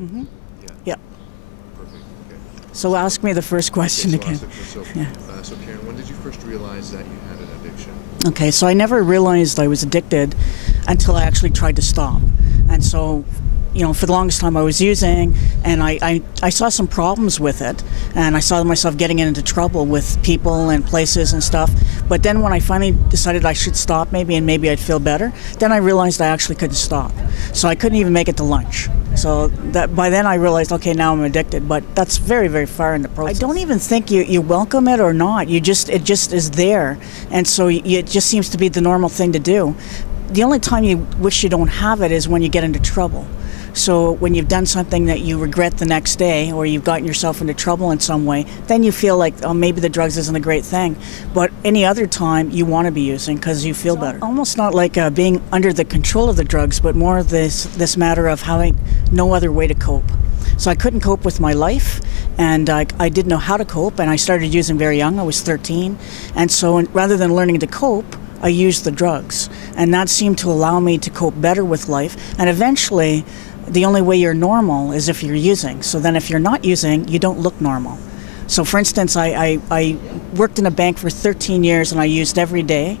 Mm-hmm. Yeah. Yeah. Perfect. Okay. So ask me the first question Okay, again. Yeah. So Karen, when did you first realize that you had an addiction? Okay, so I never realized I was addicted until I actually tried to stop. And so, for the longest time I was using, and I saw some problems with it, and I saw myself getting into trouble with people and places and stuff. But then when I finally decided I should stop maybe I'd feel better, then I realized I actually couldn't stop. So I couldn't even make it to lunch. So that by then I realized, okay, now I'm addicted, but that's very, very far in the process. I don't even think you welcome it or not. It just is there, and so it just seems to be the normal thing to do. The only time you wish you don't have it is when you get into trouble. So when you've done something that you regret the next day, or you've gotten yourself into trouble in some way, then you feel like, oh, maybe the drugs isn't a great thing. But any other time, you want to be using because you feel better. Almost not like being under the control of the drugs, but more of this matter of having no other way to cope. So I couldn't cope with my life, and I didn't know how to cope, and I started using very young. I was 13. And so rather than learning to cope, I used the drugs. And that seemed to allow me to cope better with life. And eventually, the only way you're normal is if you're using. So then if you're not using, you don't look normal. So for instance, I worked in a bank for 13 years and I used every day,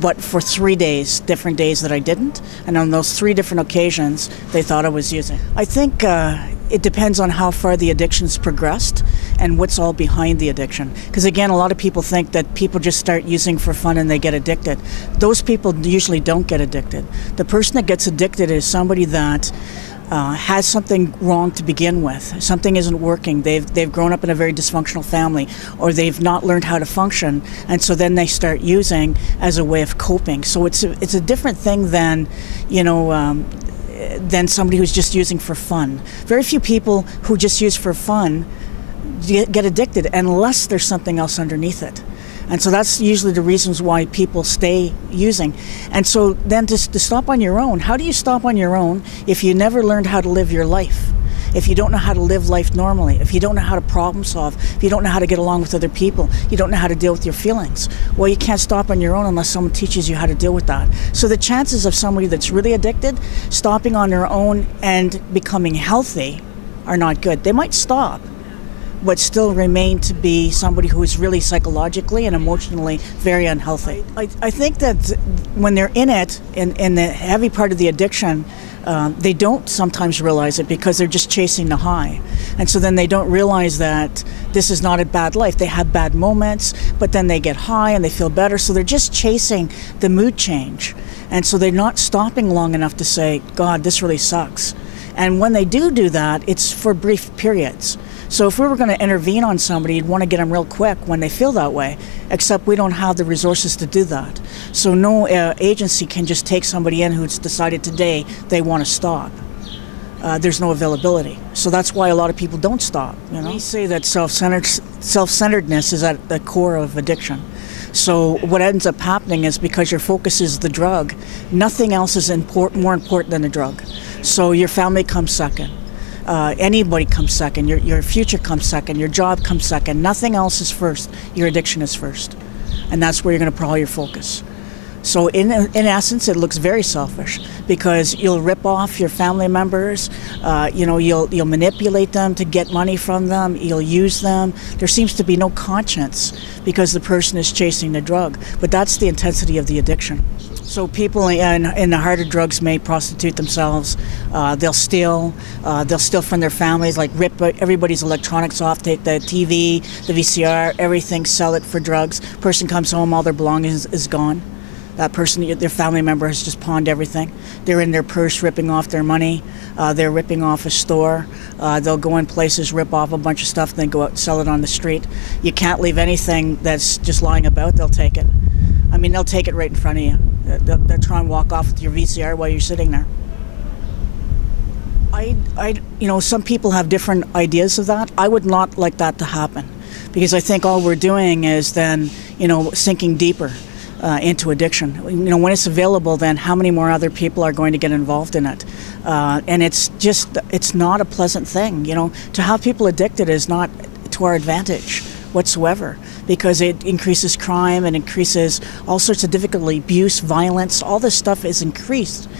but for 3 days, different days that I didn't. And on those 3 different occasions, they thought I was using. I think it depends on how far the addiction's progressed and what's all behind the addiction. Because again, a lot of people think that people just start using for fun and they get addicted. Those people usually don't get addicted. The person that gets addicted is somebody that has something wrong to begin with. Something isn't working. They've grown up in a very dysfunctional family, or they've not learned how to function, and so then they start using as a way of coping. So it's a different thing than, than somebody who's just using for fun. Very few people who just use for fun get addicted unless there's something else underneath it. And so that's usually the reasons why people stay using. And so then to stop on your own, how do you stop on your own if you never learned how to live your life? If you don't know how to live life normally, if you don't know how to problem solve, if you don't know how to get along with other people, you don't know how to deal with your feelings, well, you can't stop on your own unless someone teaches you how to deal with that. So the chances of somebody that's really addicted stopping on their own and becoming healthy are not good. They might stop, but still remain to be somebody who is really psychologically and emotionally very unhealthy. I think that when they're in it, in the heavy part of the addiction, they don't sometimes realize it because they're just chasing the high. And so then they don't realize that this is not a bad life. They have bad moments, but then they get high and they feel better. So they're just chasing the mood change. And so they're not stopping long enough to say, God, this really sucks. And when they do that, it's for brief periods. So if we were going to intervene on somebody, you'd want to get them real quick when they feel that way, except we don't have the resources to do that. So no agency can just take somebody in who's decided today they want to stop. There's no availability. So that's why a lot of people don't stop. We say that self-centeredness is at the core of addiction. So what ends up happening is because your focus is the drug, nothing else is more important than the drug. So your family comes second. Anybody comes second. Your future comes second. Your job comes second. Nothing else is first. Your addiction is first. And that's where you're going to put all your focus. So in essence, it looks very selfish because you'll rip off your family members, you'll manipulate them to get money from them, you'll use them. There seems to be no conscience because the person is chasing the drug. But that's the intensity of the addiction. So people in the harder drugs may prostitute themselves. They'll steal from their families, like rip everybody's electronics off, take the TV, the VCR, everything, sell it for drugs. Person comes home, all their belongings is gone. That person, their family member, has just pawned everything. They're in their purse ripping off their money. They're ripping off a store. They'll go in places, rip off a bunch of stuff, then go out and sell it on the street. You can't leave anything that's just lying about. They'll take it. I mean, they'll take it right in front of you. They'll try and walk off with your VCR while you're sitting there. Some people have different ideas of that. I would not like that to happen because I think all we're doing is then, sinking deeper into addiction. When it's available, then how many more other people are going to get involved in it? And it's not a pleasant thing. To have people addicted is not to our advantage whatsoever, because it increases crime and increases all sorts of difficulty, abuse, violence. All this stuff is increased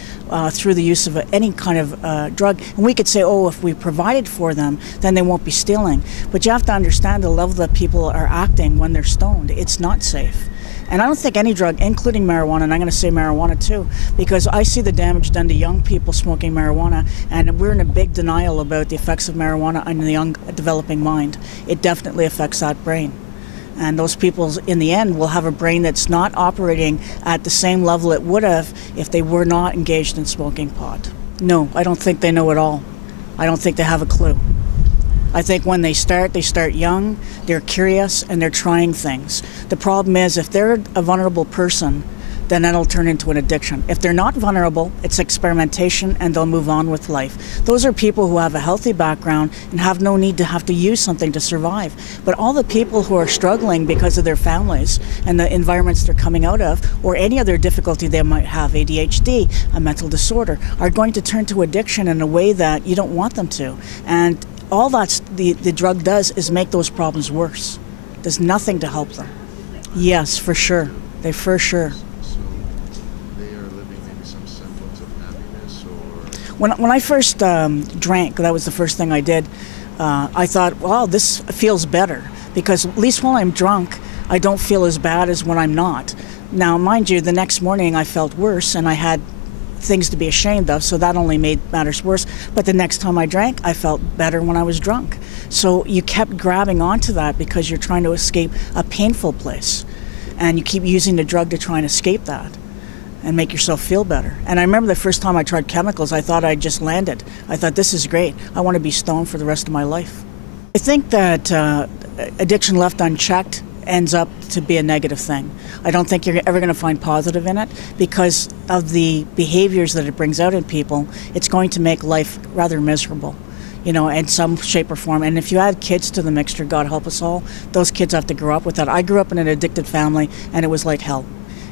through the use of any kind of drug. And we could say, oh, if we provided for them, then they won't be stealing. But you have to understand the level that people are acting when they're stoned. It's not safe. And I don't think any drug, including marijuana, and I'm going to say marijuana too, because I see the damage done to young people smoking marijuana, and we're in a big denial about the effects of marijuana on the young developing mind. It definitely affects that brain. And those people, in the end, will have a brain that's not operating at the same level it would have if they were not engaged in smoking pot. No, I don't think they know it all. I don't think they have a clue. I think when they start young, they're curious, and they're trying things. The problem is, if they're a vulnerable person, then that'll turn into an addiction. If they're not vulnerable, it's experimentation, and they'll move on with life. Those are people who have a healthy background and have no need to have to use something to survive. But all the people who are struggling because of their families and the environments they're coming out of, or any other difficulty they might have, ADHD, a mental disorder, are going to turn to addiction in a way that you don't want them to. And all that's the drug does is make those problems worse. There's nothing to help them. Yes, for sure. For sure. So they are living maybe some semblance of happiness, or... When I first drank, that was the first thing I did, I thought, wow, this feels better. Because at least while I'm drunk, I don't feel as bad as when I'm not. Now, mind you, the next morning I felt worse, and I had things to be ashamed of, so that only made matters worse. But the next time I drank, I felt better when I was drunk. So you kept grabbing onto that because you're trying to escape a painful place. And you keep using the drug to try and escape that and make yourself feel better. And I remember the first time I tried chemicals, I thought I just landed. I thought, this is great. I want to be stoned for the rest of my life. I think that addiction left unchecked ends up to be a negative thing. I don't think you're ever going to find positive in it because of the behaviors that it brings out in people. It's going to make life rather miserable, you know, in some shape or form. And if you add kids to the mixture, God help us all, those kids have to grow up with that. I grew up in an addicted family, and it was like hell.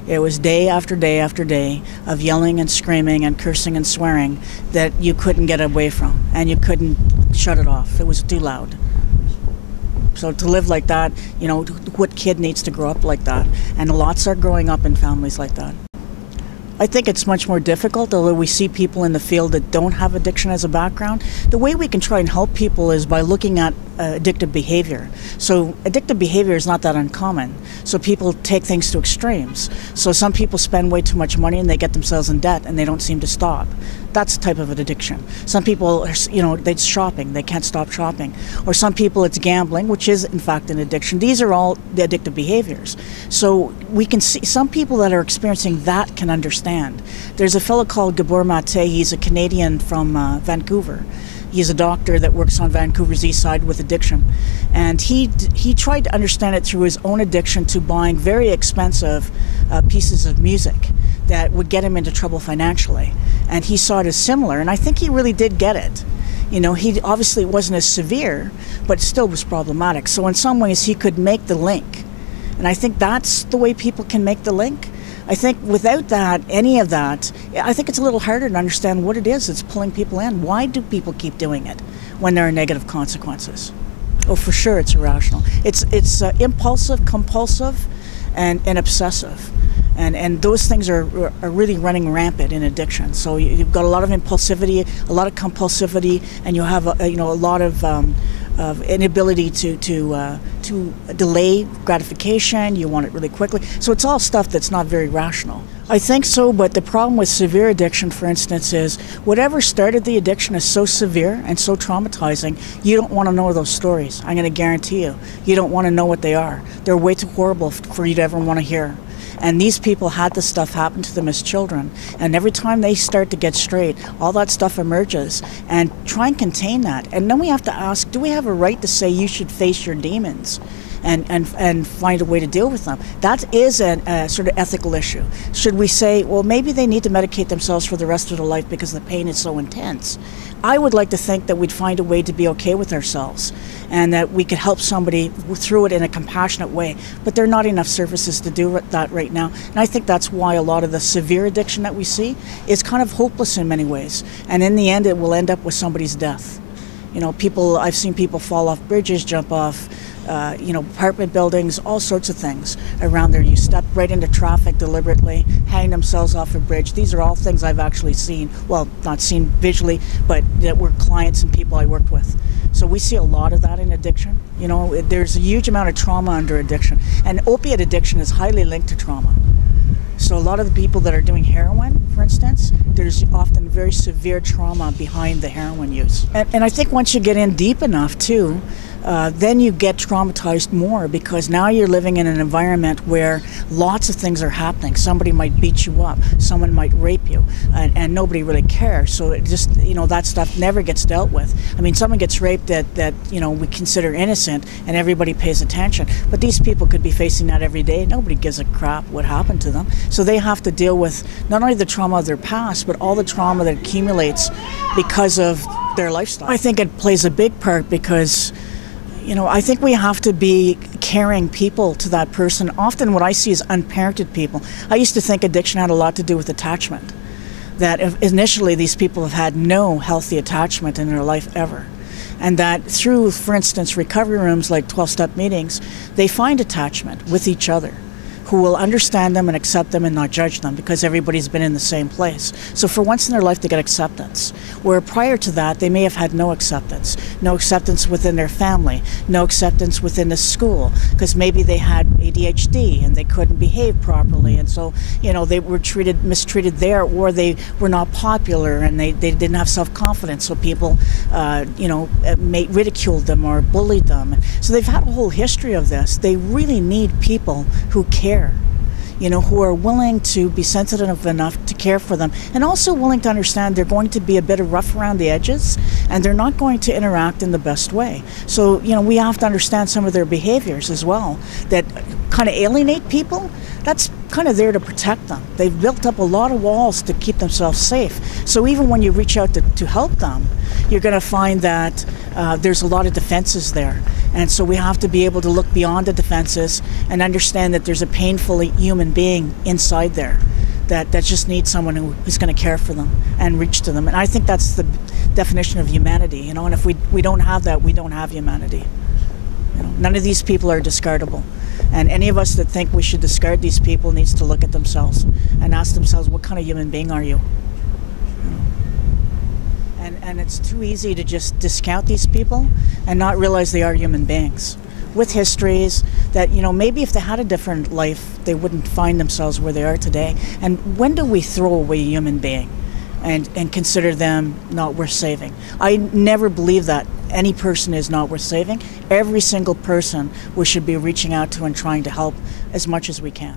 It was day after day after day of yelling and screaming and cursing and swearing that you couldn't get away from, and you couldn't shut it off. It was too loud. So to live like that, you know, what kid needs to grow up like that? And lots are growing up in families like that. I think it's much more difficult, although we see people in the field that don't have addiction as a background. The way we can try and help people is by looking at addictive behavior. So addictive behavior is not that uncommon. So people take things to extremes. So some people spend way too much money and they get themselves in debt and they don't seem to stop. That's a type of an addiction. Some people, you know, it's shopping. They can't stop shopping. Or some people it's gambling, which is in fact an addiction. These are all the addictive behaviors. So we can see some people that are experiencing that can understand. There's a fellow called Gabor Mate. He's a Canadian from Vancouver. He's a doctor that works on Vancouver's east side with addiction. And he tried to understand it through his own addiction to buying very expensive pieces of music that would get him into trouble financially. And he saw it as similar, and I think he really did get it. You know, he obviously it wasn't as severe, but still was problematic. So in some ways he could make the link. And I think that's the way people can make the link. I think without that, any of that, I think it's a little harder to understand what it is that's pulling people in. Why do people keep doing it when there are negative consequences? Oh, for sure it's irrational. It's impulsive, compulsive, and obsessive. And those things are really running rampant in addiction. So you've got a lot of impulsivity, a lot of compulsivity, and you have a lot of inability to delay gratification. You want it really quickly. So it's all stuff that's not very rational. I think so, but the problem with severe addiction, for instance, is whatever started the addiction is so severe and so traumatizing, you don't want to know those stories. I'm going to guarantee you. You don't want to know what they are. They're way too horrible for you to ever want to hear. And these people had this stuff happen to them as children. And every time they start to get straight, all that stuff emerges. And try and contain that. And then we have to ask, do we have a right to say you should face your demons and find a way to deal with them? That is a sort of ethical issue. Should we say, well, maybe they need to medicate themselves for the rest of their life because the pain is so intense? I would like to think that we'd find a way to be okay with ourselves and that we could help somebody through it in a compassionate way. But there are not enough services to do that right now. And I think that's why a lot of the severe addiction that we see is kind of hopeless in many ways. And in the end, it will end up with somebody's death. You know, I've seen people fall off bridges, jump off apartment buildings, all sorts of things around there. You step right into traffic deliberately, hang themselves off a bridge. These are all things I've actually seen. Well, not seen visually, but that were clients and people I worked with. So we see a lot of that in addiction. There's a huge amount of trauma under addiction, and opiate addiction is highly linked to trauma. So a lot of the people that are doing heroin, for instance, there's often very severe trauma behind the heroin use. And I think once you get in deep enough too, then you get traumatized more, because now you're living in an environment where lots of things are happening. Somebody might beat you up, someone might rape you, and nobody really cares. So it just, that stuff never gets dealt with. I mean, someone gets raped that we consider innocent and everybody pays attention. But these people could be facing that every day. Nobody gives a crap what happened to them. So they have to deal with not only the trauma of their past, but all the trauma that accumulates because of their lifestyle. I think it plays a big part because I think we have to be caring people to that person. Often what I see is unparented people. I used to think addiction had a lot to do with attachment. That initially these people have had no healthy attachment in their life ever. And that through, for instance, recovery rooms like 12-step meetings, they find attachment with each other, who will understand them and accept them and not judge them, because everybody's been in the same place. So for once in their life, they get acceptance. Where prior to that, they may have had no acceptance within their family, no acceptance within the school, because maybe they had ADHD and they couldn't behave properly. And so, they were mistreated there, or they were not popular and they didn't have self-confidence. So people, ridiculed them or bullied them. So they've had a whole history of this. They really need people who care, who are willing to be sensitive enough to care for them, and also willing to understand they're going to be a bit rough around the edges and they're not going to interact in the best way. So, we have to understand some of their behaviors as well that kind of alienate people. That's kind of there to protect them. They've built up a lot of walls to keep themselves safe. So even when you reach out to help them, you're going to find that there's a lot of defenses there. And so we have to be able to look beyond the defenses and understand that there's a painful human being inside there that just needs someone who's going to care for them and reach to them. And I think that's the definition of humanity, and if we don't have that, we don't have humanity. None of these people are discardable. And any of us that think we should discard these people needs to look at themselves and ask themselves, what kind of human being are you? And it's too easy to just discount these people and not realize they are human beings with histories that, maybe if they had a different life, they wouldn't find themselves where they are today. And when do we throw away a human being and consider them not worth saving? I never believe that any person is not worth saving. Every single person we should be reaching out to and trying to help as much as we can.